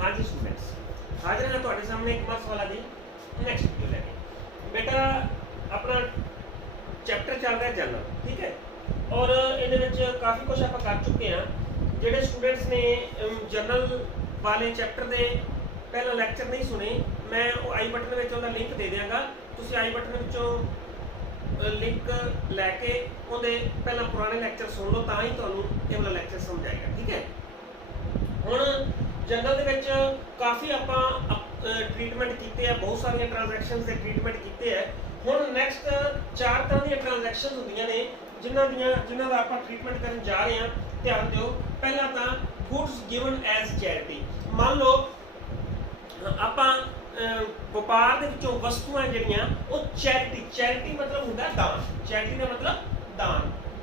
हाँ जी स्टूडेंट्स, हाजिर है ਤੁਹਾਡੇ ਸਾਹਮਣੇ ਕਮਰਸ ਵਾਲਾ ਦੀ ਨੈਕਸਟ ਵੀਡੀਓ ਲੈ ਕੇ। ਬੇਟਾ ਆਪਣਾ ਚੈਪਟਰ ਚੱਲ ਰਿਹਾ ਜਨਰਲ, ਠੀਕ ਹੈ, ਔਰ ਇਹਦੇ ਵਿੱਚ ਕਾਫੀ ਕੁਝ ਆਪਾਂ ਕਰ ਚੁੱਕੇ ਹਾਂ। ਜਿਹੜੇ ਸਟੂਡੈਂਟਸ ਨੇ ਜਨਰਲ ਵਾਲੇ ਚੈਪਟਰ ਦੇ ਪਹਿਲਾ ਲੈਕਚਰ ਨਹੀਂ ਸੁਣੇ, ਮੈਂ ਉਹ ਆਈ ਬਟਨ ਵਿੱਚ ਉਹਦਾ ਲਿੰਕ ਦੇ ਦਿਆਂਗਾ। ਤੁਸੀਂ ਆਈ ਬਟਨ ਵਿੱਚੋਂ ਲਿੰਕ ਲੈ ਕੇ ਉਹਦੇ ਪਹਿਲਾਂ ਪੁਰਾਣੇ ਲੈਕਚਰ ਸੁਣ ਲਓ, ਤਾਂ ਹੀ ਤੁਹਾਨੂੰ ਇਹ ਵਾਲਾ ਲੈਕਚਰ ਸਮਝ ਆਏਗਾ, ਠੀਕ ਹੈ। ਹੁਣ ਜਨਰਲ ਦੇ ਵਿੱਚ ਕਾਫੀ ਆਪਾਂ ਟ੍ਰੀਟਮੈਂਟ ਕੀਤੇ ਆ, ਬਹੁਤ ਸਾਰੀਆਂ ਟ੍ਰਾਂਜੈਕਸ਼ਨਸ ਦੇ ਟ੍ਰੀਟਮੈਂਟ ਕੀਤੇ ਆ। ਹੁਣ ਨੈਕਸਟ 4 ਤਰ੍ਹਾਂ ਦੀਆਂ ਟ੍ਰਾਂਜੈਕਸ਼ਨਸ ਹੁੰਦੀਆਂ ਨੇ ਜਿਨ੍ਹਾਂ ਦਾ ਆਪਾਂ ਟ੍ਰੀਟਮੈਂਟ ਕਰਨ ਜਾ ਰਹੇ ਹਾਂ। ਧਿਆਨ ਦਿਓ, ਪਹਿਲਾਂ ਤਾਂ ਗੁੱਡਸ ਗਿਵਨ ਐਜ਼ ਚੈਰਿਟੀ। ਮੰਨ ਲਓ ਆਪਾਂ ਵਪਾਰ ਦੇ ਵਿੱਚੋਂ ਵਸਤੂਆਂ ਜਿਹੜੀਆਂ ਉਹ ਚੈਰਿਟੀ ਮਤਲਬ ਹੁੰਦਾ ਦਾਨ, ਚੈਰਿਟੀ ਦਾ ਮਤਲਬ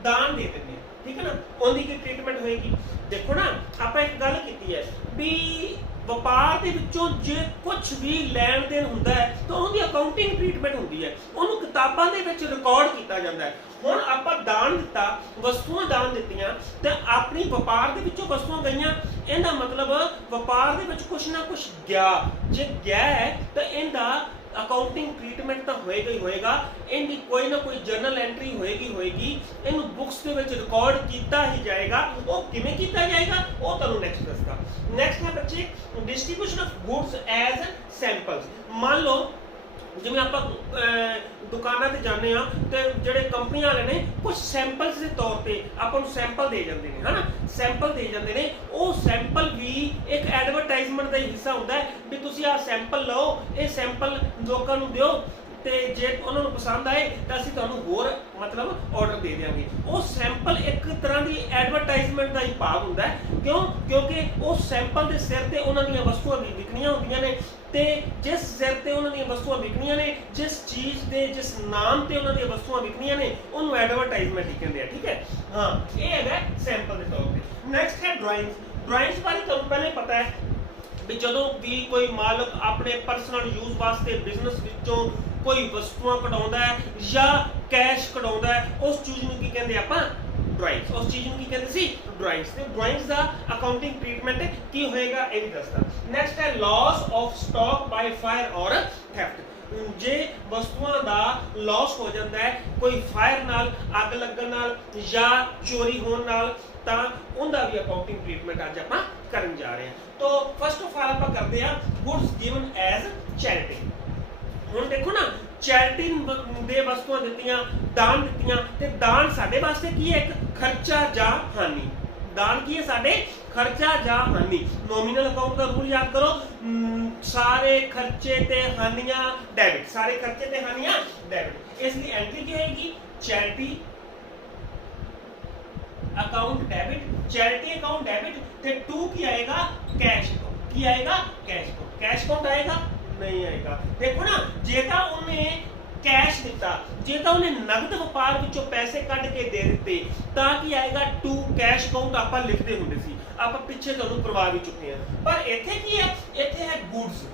ਦਾਨ ਦੇ ਦਿੰਦੇ ਆ, ਠੀਕ ਹੈ ਨਾ। ਉਹਦੀ ਕੀ ਟ੍ਰੀਟਮੈਂਟ ਹੋਏਗੀ? ਦੇਖੋ ਨਾ, ਆਪਾਂ ਇੱਕ ਗੱਲ ਕੀਤੀ ਹੈ ਵੀ ਵਪਾਰ ਦੇ ਵਿੱਚੋਂ ਜੇ ਕੁਝ ਵੀ ਲੈਣ ਦੇਣ ਹੁੰਦਾ ਹੈ ਤਾਂ ਉਹਦੀ ਅਕਾਊਂਟਿੰਗ ਟ੍ਰੀਟਮੈਂਟ ਹੁੰਦੀ ਹੈ, ਉਹਨੂੰ ਕਿਤਾਬਾਂ ਦੇ ਵਿੱਚ ਰਿਕਾਰਡ ਕੀਤਾ ਜਾਂਦਾ ਹੈ। ਹੁਣ ਆਪਾਂ ਦਾਨ ਦਿੱਤਾ, ਵਸਤੂਆਂ ਦਾਨ ਦਿੱਤੀਆਂ ਤੇ ਆਪਣੀ ਵਪਾਰ ਦੇ ਵਿੱਚੋਂ ਵਸਤੂਆਂ ਗਈਆਂ, ਇਹਦਾ ਮਤਲਬ ਵਪਾਰ ਦੇ ਵਿੱਚ ਕੁਝ ਨਾ ਕੁਝ ਗਿਆ। ਜੇ ਗਿਆ ਹੈ ਤਾਂ ਇਹਦਾ ਅਕਾਊਂਟਿੰਗ ਟ੍ਰੀਟਮੈਂਟ ਤਾਂ ਹੋਏਗਾ ਹੀ ਹੋਏਗਾ, ਇਹਦੀ ਕੋਈ ਨਾ ਕੋਈ ਜਰਨਲ ਐਂਟਰੀ ਹੋਏਗੀ, ਇਹਨੂੰ ਬੁੱਕਸ ਦੇ ਵਿੱਚ ਰਿਕਾਰਡ ਕੀਤਾ ਹੀ ਜਾਏਗਾ। ਉਹ ਕਿਵੇਂ ਕੀਤਾ ਜਾਏਗਾ ਉਹ ਤੁਹਾਨੂੰ ਨੈਕਸਟ ਦੱਸਦਾ। ਨੈਕਸਟ ਹੈ ਬੱਚੇ distribution of goods as samples. ਮੰਨ ਲਓ ਜਿਵੇਂ ਆਪਾਂ ਦੁਕਾਨਾਂ ਤੇ ਜਾਂਦੇ ਆ ਤੇ ਜਿਹੜੇ ਕੰਪਨੀਆਂ ਵਾਲੇ ਨੇ ਕੁਝ ਸੈਂਪਲਸ ਦੇ ਤੌਰ ਤੇ ਆਪਾਂ ਨੂੰ ਸੈਂਪਲ ਦੇ ਜਾਂਦੇ ਨੇ, ਹਨਾ, ਸੈਂਪਲ ਦੇ ਜਾਂਦੇ ਨੇ। ਉਹ ਸੈਂਪਲ ਵੀ ਇੱਕ ਐਡਵਰਟਾਈਜ਼ਮੈਂਟ ਦਾ ਹੀ ਹਿੱਸਾ ਹੁੰਦਾ ਹੈ ਵੀ ਤੁਸੀਂ ਆਹ ਸੈਂਪਲ ਲਓ, ਇਹ ਸੈਂਪਲ ਲੋਕਾਂ ਨੂੰ ਦਿਓ ਤੇ ਜੇ ਉਹਨਾਂ ਨੂੰ ਪਸੰਦ ਆਏ ਤਾਂ ਅਸੀਂ ਤੁਹਾਨੂੰ ਹੋਰ ਮਤਲਬ ਆਰਡਰ ਦੇ ਦੇਵਾਂਗੇ। ਉਹ ਸੈਂਪਲ ਇੱਕ ਤਰ੍ਹਾਂ ਦੀ ਐਡਵਰਟਾਈਜ਼ਮੈਂਟ ਦਾ ਹੀ ਭਾਗ ਹੁੰਦਾ ਹੈ। ਕਿਉਂਕਿ ਉਹ ਸੈਂਪਲ ਦੇ ਸਿਰ ਤੇ ਉਹਨਾਂ ਦੀਆਂ ਵਸਤੂਆਂ ਵੀ ਵਿਕਣੀਆਂ ਹੁੰਦੀਆਂ ਨੇ ਤੇ ਜਿਸ ਸਿਰ ਤੇ ਉਹਨਾਂ ਦੀਆਂ ਵਸਤੂਆਂ ਵਿਕਣੀਆਂ ਨੇ, ਜਿਸ ਚੀਜ਼ ਦੇ ਜਿਸ ਨਾਮ ਤੇ ਉਹਨਾਂ ਦੀਆਂ ਵਸਤੂਆਂ ਵਿਕਣੀਆਂ ਨੇ, ਉਹਨੂੰ ਐਡਵਰਟਾਈਜ਼ਮੈਂਟ ਹੀ ਕਹਿੰਦੇ ਆ, ਠੀਕ ਹੈ। ਹਾਂ, ਇਹ ਹੈਗਾ ਸੈਂਪਲ ਦੇ ਤੌਰ ਤੇ। ਨੈਕਸਟ ਹੈ ਡਰਾਇੰਗਸ ਬਾਰੇ ਤੁਹਾਨੂੰ ਪਹਿਲਾਂ ਹੀ ਪਤਾ ਹੈ ਵੀ ਜਦੋਂ ਵੀ ਕੋਈ ਮਾਲਕ ਆਪਣੇ ਪਰਸਨਲ ਯੂਜ਼ ਵਾਸਤੇ ਬਿਜ਼ਨਸ ਵਿੱਚੋਂ ਕੋਈ ਵਸਤੂਆਂ ਕਢਾਉਂਦਾ ਹੈ ਜਾਂ ਕੈਸ਼ ਕਢਾਉਂਦਾ ਹੈ, ਉਸ ਚੀਜ਼ ਨੂੰ ਕੀ ਕਹਿੰਦੇ ਆਪਾਂ? ਡਰਾਇੰਗਸ। ਉਸ ਚੀਜ਼ ਨੂੰ ਕੀ ਕਹਿੰਦੇ ਸੀ? ਡਰਾਇੰਗਸ। ਤੇ ਡਰਾਇੰਗਸ ਦਾ ਅਕਾਊਂਟਿੰਗ ਟ੍ਰੀਟਮੈਂਟ ਕੀ ਹੋਏਗਾ ਇਹ ਵੀ ਦੱਸਦਾ। ਨੈਕਸਟ ਹੈ loss of stock by fire ਔਰ ਥੈਫਟ। ਜੇ ਵਸਤੂਆਂ ਦਾ ਲਾਸ ਹੋ ਜਾਂਦਾ ਹੈ ਕੋਈ ਫਾਇਰ ਨਾਲ, ਅੱਗ ਲੱਗਣ ਨਾਲ ਜਾਂ ਚੋਰੀ ਹੋਣ ਨਾਲ, ਤਾਂ ਉਹਦਾ ਵੀ ਅਕਾਊਂਟਿੰਗ ਟ੍ਰੀਟਮੈਂਟ ਅੱਜ ਆਪਾਂ ਕਰਨ ਜਾ ਰਹੇ ਹਾਂ। तो फर्स्ट ऑफ ऑल ਆਪਾਂ ਕਰਦੇ ਆ ਗੁੱਡਸ ਗਿਵਨ ਐਜ਼ ਚੈਰਿਟੀ। ਹੁਣ ਦੇਖੋ ਨਾ, ਚੈਰਿਟੀ ਦੇ ਵਸਤੂਆਂ ਦਿੱਤੀਆਂ, ਦਾਨ ਦਿੱਤੀਆਂ, ਤੇ ਦਾਨ ਸਾਡੇ ਵਾਸਤੇ ਕੀ ਹੈ? ਇੱਕ ਖਰਚਾ ਜਾਂ ਹਾਨੀ। ਦਾਨ ਕੀ ਹੈ? ਸਾਡੇ ਖਰਚਾ ਜਾਂ ਹਾਨੀ। ਨੋਮੀਨਲ ਅਕਾਊਂਟ ਦਾ ਰੂਲ ਯਾਦ ਕਰੋ, ਸਾਰੇ ਖਰਚੇ ਤੇ ਹਾਨੀਆਂ ਡੈਬਿਟ, ਸਾਰੇ ਖਰਚੇ ਤੇ ਹਾਨੀਆਂ ਡੈਬਿਟ। ਇਸ ਲਈ ਐਂਟਰੀ ਕੀ ਹੋਏਗੀ? Charity account debit, charity account debit. ते टू की आएगा? Cash account. की आएगा? Cash account. कैश अकाउंट आएगा? नहीं आएगा। देखो ना, जे तां उन्हें कैश दिता, जे तां उन्हें नगद व्यापार विचों पैसे कढ के दे दिते, तां की आएगा? टू कैश अकाउंट आपां लिखदे हुंदे सी, आपां पिछे तुहानूं करवा भी चुके हैं। पर इत्थे की है? इत्थे है गुड्स।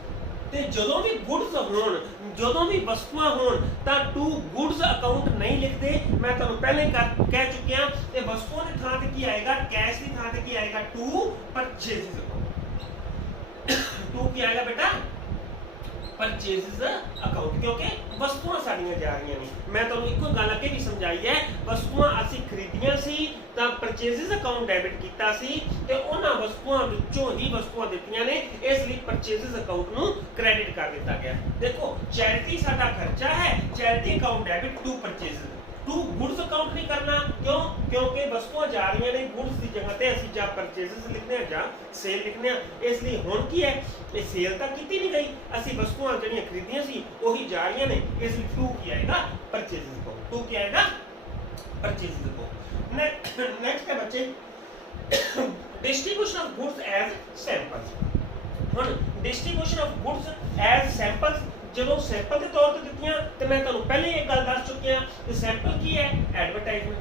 ਤੇ ਜਦੋਂ ਵੀ ਗੁੱਡਸ ਹੋਣ, ਜਦੋਂ ਵੀ ਵਸਤੂਆਂ ਹੋਣ ਤਾਂ ਟੂ ਗੁੱਡਸ ਅਕਾਊਂਟ ਨਹੀਂ ਲਿਖਦੇ। ਮੈਂ ਤੁਹਾਨੂੰ ਪਹਿਲੇ ਕਹਿ ਚੁੱਕਿਆ। ਤੇ ਵਸਤੂਆਂ ਦੀ ਥਾਂ ਤੇ ਕੀ ਆਏਗਾ? ਕੈਸ਼ ਦੀ ਥਾਂ ਤੇ ਕੀ ਆਏਗਾ? To purchases account. ਟੂ ਕੀ ਆਏਗਾ ਬੇਟਾ? ਪਰਚੇਜ਼ਸ ਅਕਾਊਂਟ, ਕਿਉਂਕਿ ਵਸਤੂਆਂ ਸਾਡੀਆਂ ਜਾ ਰਹੀਆਂ ਨੇ। ਮੈਂ ਤੁਹਾਨੂੰ ਇੱਕੋ ਗੱਲ ਅੱਗੇ ਵੀ ਸਮਝਾਈ ਹੈ, ਵਸਤੂਆਂ ਅਸੀਂ ਖਰੀਦੀਆਂ ਸੀ ਤਾਂ ਪਰਚੇਜ਼ਸ ਅਕਾਊਂਟ ਡੈਬਿਟ ਕੀਤਾ ਸੀ ਤੇ ਉਹਨਾਂ ਵਸਤੂਆਂ ਵਿੱਚੋਂ ਹੀ ਵਸਤੂਆਂ ਦਿੱਤੀਆਂ ਨੇ, ਇਸ ਲਈ ਪਰਚੇਜ਼ਸ ਅਕਾਊਂਟ ਨੂੰ ਕ੍ਰੈਡਿਟ ਕਰ ਦਿੱਤਾ ਗਿਆ। ਦੇਖੋ, ਚੈਰਿਟੀ ਸਾਡਾ ਖਰਚਾ ਹੈ, charity account debit to purchases. To goods account नहीं करना, क्यों? क्योंकि वस्तुआं जा रही ने गुड्स की जगह ते असीं जा परचेजेस लिखने जा सेल लिखने। इसलिए हुण की है, ये सेल तो की नहीं गई, असीं वस्तुआं जिहड़ियां खरीदियां सी उही जा रही ने, इसलिए टू की आएगा? Purchases account. टू की आएगा? Purchases account. नेक्स्ट है बच्चे distribution of goods as samples. हुण distribution of goods as samples ਜਦੋਂ ਸੈਂਪਲ ਦੇ ਤੌਰ ਤੇ ਦਿੱਤੀਆਂ ਤੇ ਮੈਂ ਤੁਹਾਨੂੰ ਪਹਿਲੇ ਇੱਕ ਗੱਲ ਦੱਸ ਚੁੱਕਿਆ ਕਿ ਸੈਂਪਲ ਕੀ ਹੈ? ਐਡਵਰਟਾਈਜ਼ਮੈਂਟ।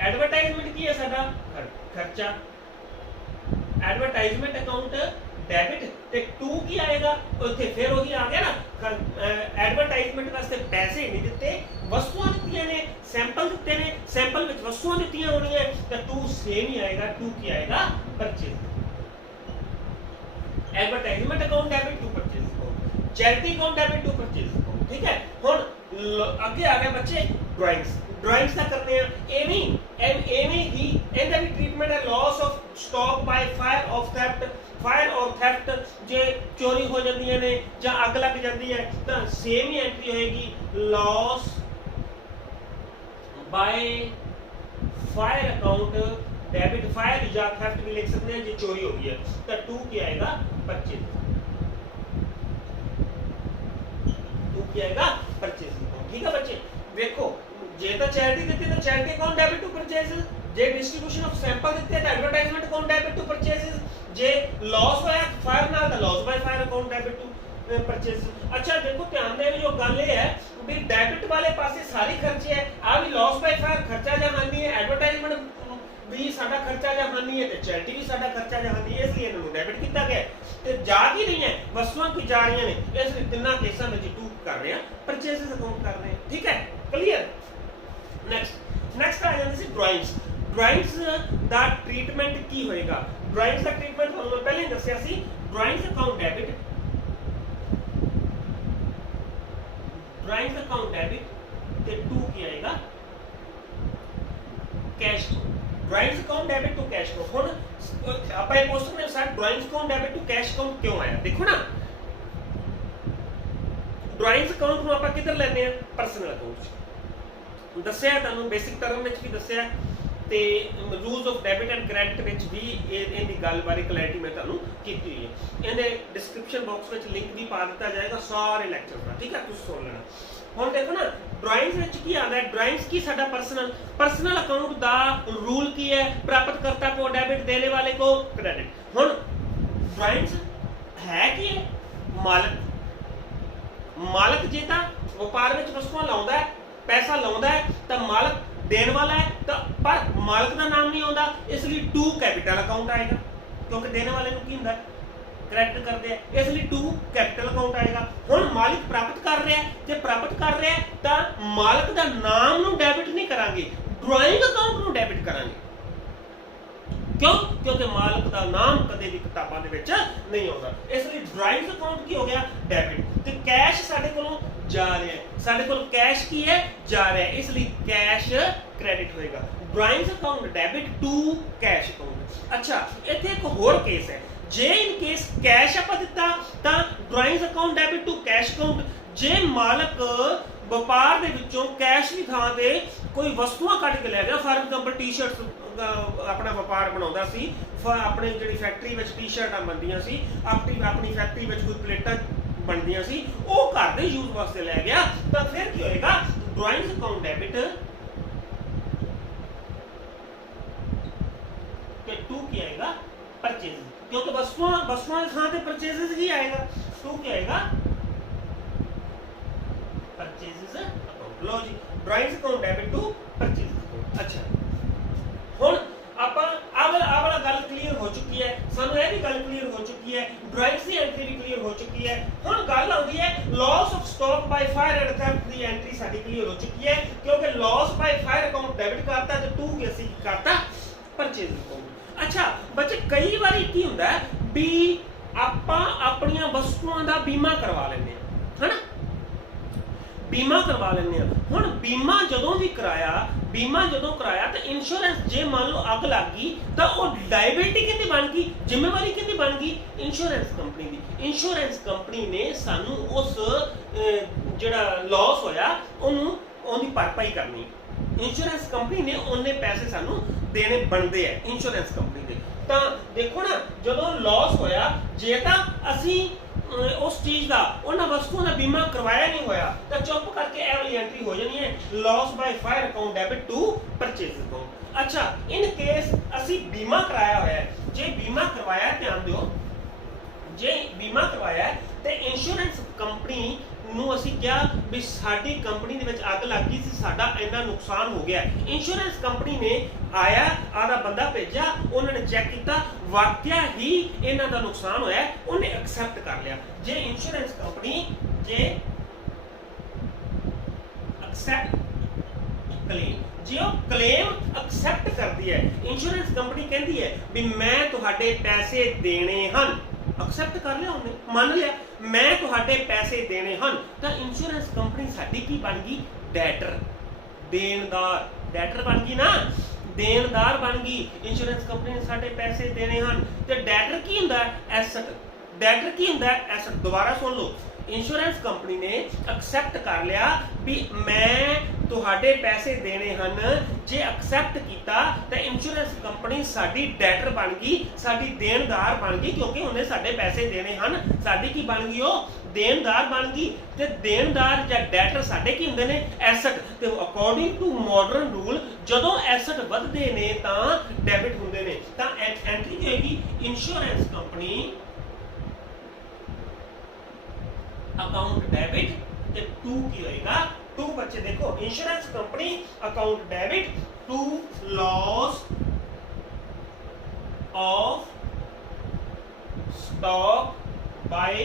ਐਡਵਰਟਾਈਜ਼ਮੈਂਟ ਕੀ ਹੈ? ਸਾਡਾ ਖਰਚਾ। ਐਡਵਰਟਾਈਜ਼ਮੈਂਟ ਅਕਾਊਂਟ ਡੈਬਿਟ ਤੇ ਟੂ ਕੀ ਆਏਗਾ, ਉੱਥੇ ਫਿਰ ਉਹੀ ਆ ਗਿਆ ਨਾ, ਐਡਵਰਟਾਈਜ਼ਮੈਂਟ ਵਾਸਤੇ ਪੈਸੇ ਨਹੀਂ ਦਿੱਤੇ, ਵਸਤੂਆਂ ਦਿੱਤੀਆਂ ਨੇ, ਸੈਂਪਲ ਦਿੱਤੇ ਨੇ, ਸੈਂਪਲ ਵਿੱਚ ਵਸਤੂਆਂ ਦਿੱਤੀਆਂ ਹੋਣੀਆਂ, ਤਾਂ ਟੂ ਸੇਮ ਹੀ ਆਏਗਾ, ਟੂ ਕੀ ਆਏਗਾ, purchase. Advertisement account debit to purchase account, charity account debit to purchase account. ਠੀਕ ਹੈ, ਹੁਣ ਅੱਗੇ ਆ ਗਏ ਬੱਚੇ ਡਰਾਇੰਗਸ ਦਾ करते हैं, एवें ही ਇਹਦਾ ਵੀ ਟ੍ਰੀਟਮੈਂਟ ਹੈ, loss of stock by fire ਔਰ ਥੈਫਟ, ਜੇ ਚੋਰੀ ਹੋ ਜਾਂਦੀਆਂ ਨੇ ਜਾਂ ਅੱਗ ਲੱਗ ਜਾਂਦੀ ਹੈ ਤਾਂ ਸੇਮ ਹੀ ਐਂਟਰੀ ਹੋਏਗੀ, ਲਾਸ ਬਾਈ फायर अकाउंट डेबिट, फायर या थेफ्ट भी लिख सकते हैं, जो चोरी हो गई है, तो टू क्या आएगा, परचेज। टू क्या आएगा, परचेज। ठीक है बच्चे, देखो जे तो चैरिटी देती है तो charity account debit to purchase, जे डिस्ट्रीब्यूशन ऑफ सैंपल देते हैं तो advertisement account debit to purchase, जे लॉस होया फायर नाल तो loss by fire account debit to purchase. अच्छा देखो ध्यान देने जो गल है भी डेबिट वाले पासे सारी खर्चे है, आ भी लॉस बाय फायर खर्चा या हानि है, एडवर्टाइजमेंट भी साडा खर्चा या हानि है, ते चैरिटी भी साडा खर्चा या हानि है, इसलिए इन्होंने डेबिट किया गया ते जा ही नहीं है, वस्तुआं की जा रही ने, इसलिए तिन्ना केसां विच टू कर रहे हैं, परचेजेस अकाउंट कर रहे हैं। ठीक है, क्लियर। नेक्स्ट आ जांदी सी ड्राइंग्स दा ट्रीटमेंट की होएगा। ड्राइंग्स दा ट्रीटमेंट तुहानूं पहले ही दस्सिया सी, drawings account debit, drawings account debit ते टू की आएगा, cash flow. Drawings account debit to cash flow. हुण आपां इह क्वेश्चन में sir drawings account debit to cash account क्यों आया, देखो ना, ड्राइंग्स अकाउंट ਨੂੰ ਆਪਾਂ ਕਿੱਧਰ ਲੈਂਦੇ ਆ, ਪਰਸਨਲ ਅਕਾਊਂਟ 'ਚ ਦੱਸਿਆ ਤੁਹਾਨੂੰ, ਬੇਸਿਕ ਟਰਮ ਵਿੱਚ ਵੀ ਦੱਸਿਆ ਤੇ rules of debit and credit ਵਿੱਚ ਵੀ ਇਹਦੀ ਗੱਲ ਬਾਰੇ ਕਲੈਰਿਟੀ ਮੈਂ ਤੁਹਾਨੂੰ ਕੀਤੀ ਹੋਈ ਹੈ, ਇਹਦੇ ਡਿਸਕ੍ਰਿਪਸ਼ਨ ਬਾਕਸ ਵਿੱਚ ਲਿੰਕ ਵੀ ਪਾ ਦਿੱਤਾ ਜਾਏਗਾ ਸਾਰੇ ਲੈਕਚਰ ਦਾ। ਠੀਕ ਹੈ, ਤੁਸੀਂ ਸੁਣ ਲੈਣਾ। ਹੁਣ ਦੇਖੋ ਨਾ ड्राइंग्स ਵਿੱਚ ਕੀ ਆਉਂਦਾ ਹੈ, ड्राइंग्स ਕੀ ਸਾਡਾ पर्सनल अकाउंट ਦਾ रूल की है, प्राप्तकर्ता को डेबिट, देने वाले को क्रेडिट। ਹੁਣ ड्राइंग्स है ਕੀ ਹੈ, मालक जे ਤਾਂ ਵਪਾਰ ਵਿੱਚ ਵਸਤੂਆਂ ਲਾਉਂਦਾ ਹੈ, पैसा ਲਾਉਂਦਾ ਹੈ ਤਾਂ मालक देने वाला है, तो पर मालिक का नाम नहीं आता, इसलिए टू कैपिटल अकाउंट आएगा, क्योंकि देने वाले को की होंदा है, क्रेडिट करते हैं, इसलिए टू कैपिटल अकाउंट आएगा। हुण मालिक प्राप्त कर रहा है, जे प्राप्त कर रहा है तो मालिक का नाम नूं डेबिट नहीं करांगे, ड्राइंग अकाउंट नूं डेबिट करांगे। क्यों? क्योंकि मालिक का नाम कदे भी किताबां दे विच नहीं आता, इसलिए ड्राइंग अकाउंट की हो गया डेबिट, ते कैश साडे कोलों जा रहा है, साडे कोल कैश की है, जा रहा है, इसलिए कैश क्रेडिट होएगा। Drawings account debit to cash account. अच्छा इत्थे एक होर केस है, जे इन केस कैश आपां दित्ता तां drawings account debit to cash account, जे मालिक ਵਪਾਰ ਦੇ ਵਿੱਚੋਂ ਕੈਸ਼ ਦੀ ਥਾਂ ਤੇ ਕੋਈ ਵਸਤੂਆਂ ਕੱਢ ਕੇ ਲੈ ਗਿਆ, ਫਾਰ ਐਗਜ਼ਾਮਪਲ ਟੀ-ਸ਼ਰਟਸ ਆਪਣਾ ਵਪਾਰ ਬਣਾਉਂਦਾ ਸੀ, ਆਪਣੇ ਜਿਹੜੀ ਫੈਕਟਰੀ ਵਿੱਚ ਟੀ-ਸ਼ਰਟਾਂ ਬਣਦੀਆਂ ਸੀ, ਆਪਣੀ ਫੈਕਟਰੀ ਵਿੱਚ ਕੋਈ ਪਲੇਟਾਂ ਬਣਦੀਆਂ ਸੀ, ਉਹ ਘਰ ਦੇ ਯੂਜ਼ ਵਾਸਤੇ ਲੈ ਗਿਆ, ਤਾਂ ਫਿਰ ਕੀ ਹੋਏਗਾ, ड्राइंग्स अकाउंट डेबिट ਤੇ टू ਕੀ ਆਏਗਾ, परचेज, क्योंकि वस्तुआं ਦੀ ਥਾਂ ਤੇ परचेजेस ही आएगा, टू ਕੀ आएगा, परचेजेस अकाउंट। लो जी, drawings account debit to purchases account. अच्छा हुण ਆਪਾਂ ਆਹ ਵਾਲਾ ਗੱਲ ਕਲੀਅਰ ਹੋ ਚੁੱਕੀ ਹੈ, ਸਾਨੂੰ ਇਹ ਵੀ ਗੱਲ ਕਲੀਅਰ ਹੋ ਚੁੱਕੀ ਹੈ, ड्राइंग्स ਦੀ ਐਂਟਰੀ ਵੀ ਕਲੀਅਰ ਹੋ ਚੁੱਕੀ ਹੈ। ਹੁਣ ਗੱਲ ਆਉਂਦੀ ਹੈ loss of stock by fire and theft ਦੀ ਐਂਟਰੀ ਸਾਡੀ ਕਲੀਅਰ ਹੋ ਚੁੱਕੀ ਹੈ, ਕਿਉਂਕਿ loss by fire account debit ਕਰਤਾ ਤੇ ਟੂ ਕੀ ਅਸੀਂ ਕਰਤਾ, परचेज अकाउंट। अच्छा बच्चे कई बार की ਹੁੰਦਾ ਵੀ ਆਪਾਂ ਆਪਣੀਆਂ ਵਸਤੂਆਂ ਦਾ ਬੀਮਾ ਕਰਵਾ ਲੈਂਦੇ ਆ, ਹੈਨਾ, बीमा करवा लेने। हुण बीमा जदों भी कराया, तो इंश्योरेंस जे मान लो अग लग गई तो वो लाइबिलिटी किहदी बन गई, जिम्मेवारी किहदी बन गई, इंश्योरेंस कंपनी दी। इंश्योरेंस कंपनी ने सानू उस जिहड़ा लॉस होया उहनूं उहदी भरपाई करनी, इंश्योरेंस कंपनी ने उन्ने पैसे सानू देने बनते हैं इंश्योरेंस कंपनी दे। तो देखो ना जदों लॉस होया, जे तां असीं उस चीज का उन्होंने वस्तुओं का बीमा करवाया नहीं होया तो चुप करके ए वाली एंट्री हो जानी है, loss by fire account debit to purchase account. अच्छा इन केस असी बीमा कराया होया है, जे बीमा करवाया ध्यान दियो, जे बीमा करवाया है तो इंश्योरेंस कंपनी ਨੂੰ ਅਸੀਂ ਕਿਹਾ ਵੀ ਸਾਡੀ ਕੰਪਨੀ ਦੇ ਵਿੱਚ ਅੱਗ ਲੱਗ ਗਈ ਸੀ, ਸਾਡਾ ਇੰਨਾ ਨੁਕਸਾਨ ਹੋ ਗਿਆ। ਇੰਸ਼ੋਰੈਂਸ ਕੰਪਨੀ ਨੇ ਆਇਆ, ਆਦਾ ਬੰਦਾ ਭੇਜਿਆ, ਉਹਨਾਂ ਨੇ ਚੈੱਕ ਕੀਤਾ, ਵਾਕਿਆ ਹੀ ਇਹਨਾਂ ਦਾ ਨੁਕਸਾਨ ਹੋਇਆ, ਉਹਨੇ ਐਕਸੈਪਟ ਕਰ ਲਿਆ। ਜੇ ਇੰਸ਼ੋਰੈਂਸ ਕੰਪਨੀ ਜੇ ਐਕਸੈਪਟ ਕਲੇਮ, ਜੇ ਉਹ ਕਲੇਮ ਐਕਸੈਪਟ ਕਰਦੀ ਹੈ, ਇੰਸ਼ੋਰੈਂਸ ਕੰਪਨੀ ਕਹਿੰਦੀ ਹੈ ਵੀ ਮੈਂ ਤੁਹਾਡੇ ਪੈਸੇ ਦੇਣੇ ਹਨ, ਐਕਸੈਪਟ ਕਰ ਲਿਆ, ਉਹਨੇ ਮੰਨ ਲਿਆ ਮੈਂ ਤੁਹਾਡੇ ਪੈਸੇ ਦੇਣੇ ਹਨ, ਤਾਂ ਇੰਸ਼ੋਰੈਂਸ ਕੰਪਨੀ ਸਾਡੀ ਕੀ ਬਣ ਗਈ? ਡੈਟਰ, ਦੇਣਦਾਰ। ਡੈਟਰ ਬਣ ਗਈ ਨਾ, ਦੇਣਦਾਰ ਬਣ ਗਈ। ਇੰਸ਼ੋਰੈਂਸ ਕੰਪਨੀ ਨੇ ਸਾਡੇ ਪੈਸੇ ਦੇਣੇ ਹਨ। ਤੇ ਡੈਟਰ ਕੀ ਹੁੰਦਾ? ਐਸਟ। ਡੈਟਰ ਕੀ ਹੁੰਦਾ? ਐਸਟ। ਦੁਬਾਰਾ ਸੁਣ ਲਓ, ਇੰਸ਼ੋਰੈਂਸ ਕੰਪਨੀ ਨੇ ਐਕਸੈਪਟ ਕਰ ਲਿਆ ਵੀ ਮੈਂ ਤੁਹਾਡੇ ਪੈਸੇ ਦੇਣੇ ਹਨ। ਜੇ ਐਕਸੈਪਟ ਕੀਤਾ ਤਾਂ ਇੰਸ਼ੋਰੈਂਸ ਕੰਪਨੀ ਸਾਡੀ ਡੈਟਰ ਬਣ ਗਈ, ਸਾਡੀ ਦੇਣਦਾਰ ਬਣ ਗਈ, ਕਿਉਂਕਿ ਉਹਨੇ ਸਾਡੇ ਪੈਸੇ ਦੇਣੇ ਹਨ। ਸਾਡੀ ਕੀ ਬਣ ਗਈ? ਉਹ ਦੇਣਦਾਰ ਬਣ ਗਈ। ਤੇ ਦੇਣਦਾਰ ਜਾਂ ਡੈਟਰ ਸਾਡੇ ਕੀ ਹੁੰਦੇ ਨੇ? ਐਸਟ। ਤੇ ਅਕੋਰਡਿੰਗ ਟੂ ਮਾਡਰਨ ਰੂਲ ਜਦੋਂ ਐਸਟ ਵੱਧਦੇ ਨੇ ਤਾਂ ਡੈਬਿਟ ਹੁੰਦੇ ਨੇ। ਤਾਂ ਐਂਟਰੀ ਕੀ ਹੋਏਗੀ? ਇੰਸ਼ੋਰੈਂਸ ਕੰਪਨੀ अकाउंट डेबिट ते टू की होएगा? टू बच्चे देखो, insurance company account debit to loss of stock by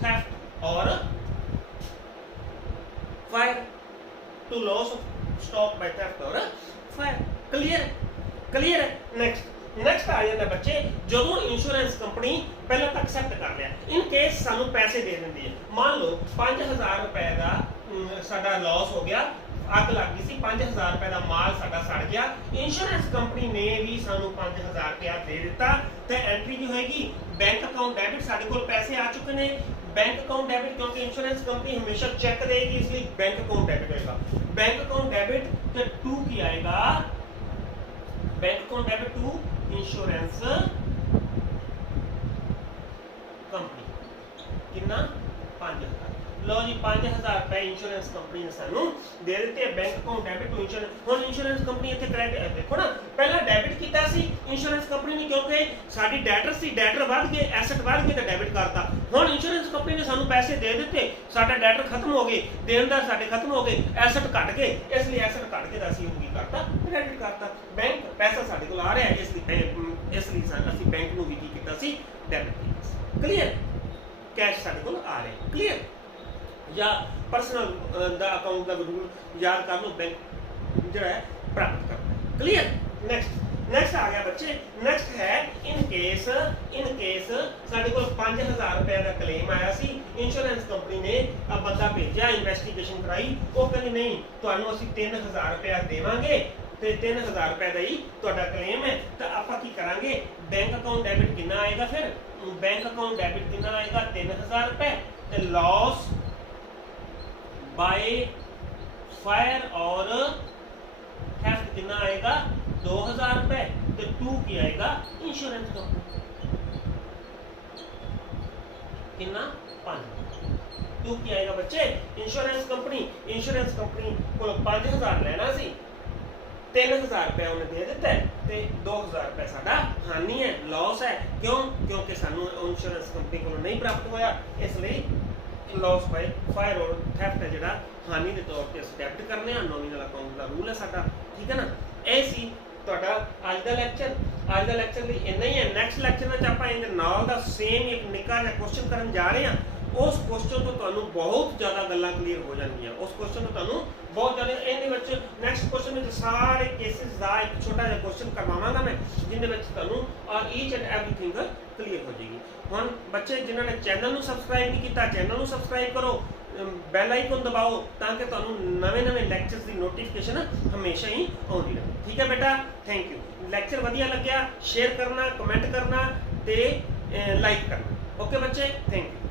theft और fire. To loss of stock by theft और फायर। क्लियर? क्लियर है? नेक्स्ट ਨੈਕਸਟ ਆ ਜਾਂਦਾ ਬੱਚੇ, ਜਦੋਂ ਇੰਸ਼ੋਰੈਂਸ ਕੰਪਨੀ ਪਹਿਲਾਂ ਤਾਂ ਐਕਸੈਪਟ ਕਰ ਲਿਆ, ਇਨ ਕੇਸ ਸਾਨੂੰ ਪੈਸੇ ਦੇ ਦਿੰਦੀ ਹੈ। ਮੰਨ ਲਓ 5000 ਰੁਪਏ ਦਾ ਸਾਡਾ ਲਾਸ ਹੋ ਗਿਆ, ਅੱਗ ਲੱਗ ਗਈ ਸੀ, 5000 ਰੁਪਏ ਦਾ ਮਾਲ ਸਾਡਾ ਸੜ ਗਿਆ, ਇੰਸ਼ੋਰੈਂਸ ਕੰਪਨੀ ਨੇ ਵੀ ਸਾਨੂੰ 5000 ਰੁਪਇਆ ਦੇ ਦਿੱਤਾ। ਤੇ ਐਂਟਰੀ ਕੀ ਹੋਏਗੀ? Bank account debit. ਸਾਡੇ ਕੋਲ ਪੈਸੇ ਆ ਚੁੱਕੇ ਨੇ, ਬੈਂਕ ਅਕਾਊਂਟ ਡੈਬਿਟ, ਕਿਉਂਕਿ ਇੰਸ਼ੋਰੈਂਸ ਕੰਪਨੀ ਹਮੇਸ਼ਾ ਚੈੱਕ ਦੇਗੀ, ਇਸ ਲਈ ਬੈਂਕ ਅਕਾਊਂਟ ਡੈਬਿਟ ਹੋਏਗਾ। ਬੈਂਕ ਅਕਾਊਂਟ ਡੈਬਿਟ ਤੇ ਟੂ ਕੀ ਆਏਗਾ? Bank account debit to insurance company कितना? 5000। लो जी 5000 रुपए इंश्योरेंस कंपनी ने सानू दे दिते। Bank account debit to insurance. हुन इंश्योरेंस कंपनी इथे क्रेडिट देखो ना, पहला डेबिट कीता सी इंश्योरेंस कंपनी ने, क्योंकि साडी डेटर सी, डेटर वध गए, एसेट वध गए तो डेबिट करता। हुन इंश्योरेंस कंपनी ने सानू पैसे दे दिते, साडा डेटर खत्म हो गए, देनदार साडे खत्म हो गए, एसेट घट गए, इसलिए एसेट घट के असीं की करता? क्रेडिट करता। बैंक पैसा साडे कोल आ रहा है, इसलिए असीं बैंक नूं भी की कीता सी? डेबिट कीता। क्लियर? कैश साडे कोल आ रहा है। क्लियर? या पर्सनल दा अकाउंट का रूल याद कर लो, बैंक जो है प्राप्त करना है। क्लियर? नेक्स्ट आ गया बच्चे, नेक्स्ट है इन केस साडे कोल 5000 रुपए का क्लेम आया सी, इंश्योरेंस कंपनी ने अब बंदा भेजा, इन्वेस्टिगेशन कराई, वो कहंदी नहीं तुहानू असीं 3000 रुपया देवांगे ते 3000 रुपए का ही तुहाडा क्लेम है। तो आपां की करांगे? बैंक अकाउंट डेबिट कितना आएगा? फिर बैंक अकाउंट डेबिट कितना आएगा? 3000 रुपए। ते लॉस बाय फायर और थेफ्ट कितना आएगा? 2000 रुपए। तो टू की आएगा? इंश्योरेंस कंपनी कितना? 5। टू की आएगा बच्चे? इंश्योरेंस कंपनी को 5000 लेना सी, 3000 रुपया उन्हें दे दिता है, ते 2000 रुपया साडा हानि है, लॉस है। क्यों? क्योंकि सानू इंश्योरेंस कंपनी को नहीं प्राप्त होया, इसलिए लॉस बाय फायर और थेफ्ट है जिहड़ा हानि के तौर पर डेबिट करने। नॉमिनल अकाउंट का रूल है साडा, ठीक है ना। ये सी तुहाडा अज दा लेक्चर। अज दा लेक्चर भी इन्ना ही है। नैक्सट लेक्चर में आपां इहदे नाल दा सेम एक निक्का जिहा क्वेश्चन करन जा रहे हैं। उस क्वेश्चन तो तुहानू बहुत ज़्यादा गल्लां क्लीयर हो जाएंगियां। उस क्वेश्चन तो तुहानू बहुत ज़्यादा इहदे विच नैक्सट क्वेश्चन में सारे केसेस का एक छोटा जिहा क्वेश्चन करवावांगा मैं, जिहदे विच तुहानू ईच एंड एवरीथिंग क्लीयर हो जाएगी। हुण बच्चे जिन्होंने चैनल नू सबसक्राइब नहीं किया, चैनल नू सबसक्राइब करो, बैल आइकन दबाओ, ताकि तुहानू नवे लैक्चर्स की नोटिफिकेशन हमेशा ही आउंदी रहे। ठीक है बेटा, थैंक यू। लैक्चर वधिया लग्या शेयर करना, कमेंट करना ते लाइक करना। ओके बच्चे, थैंक यू।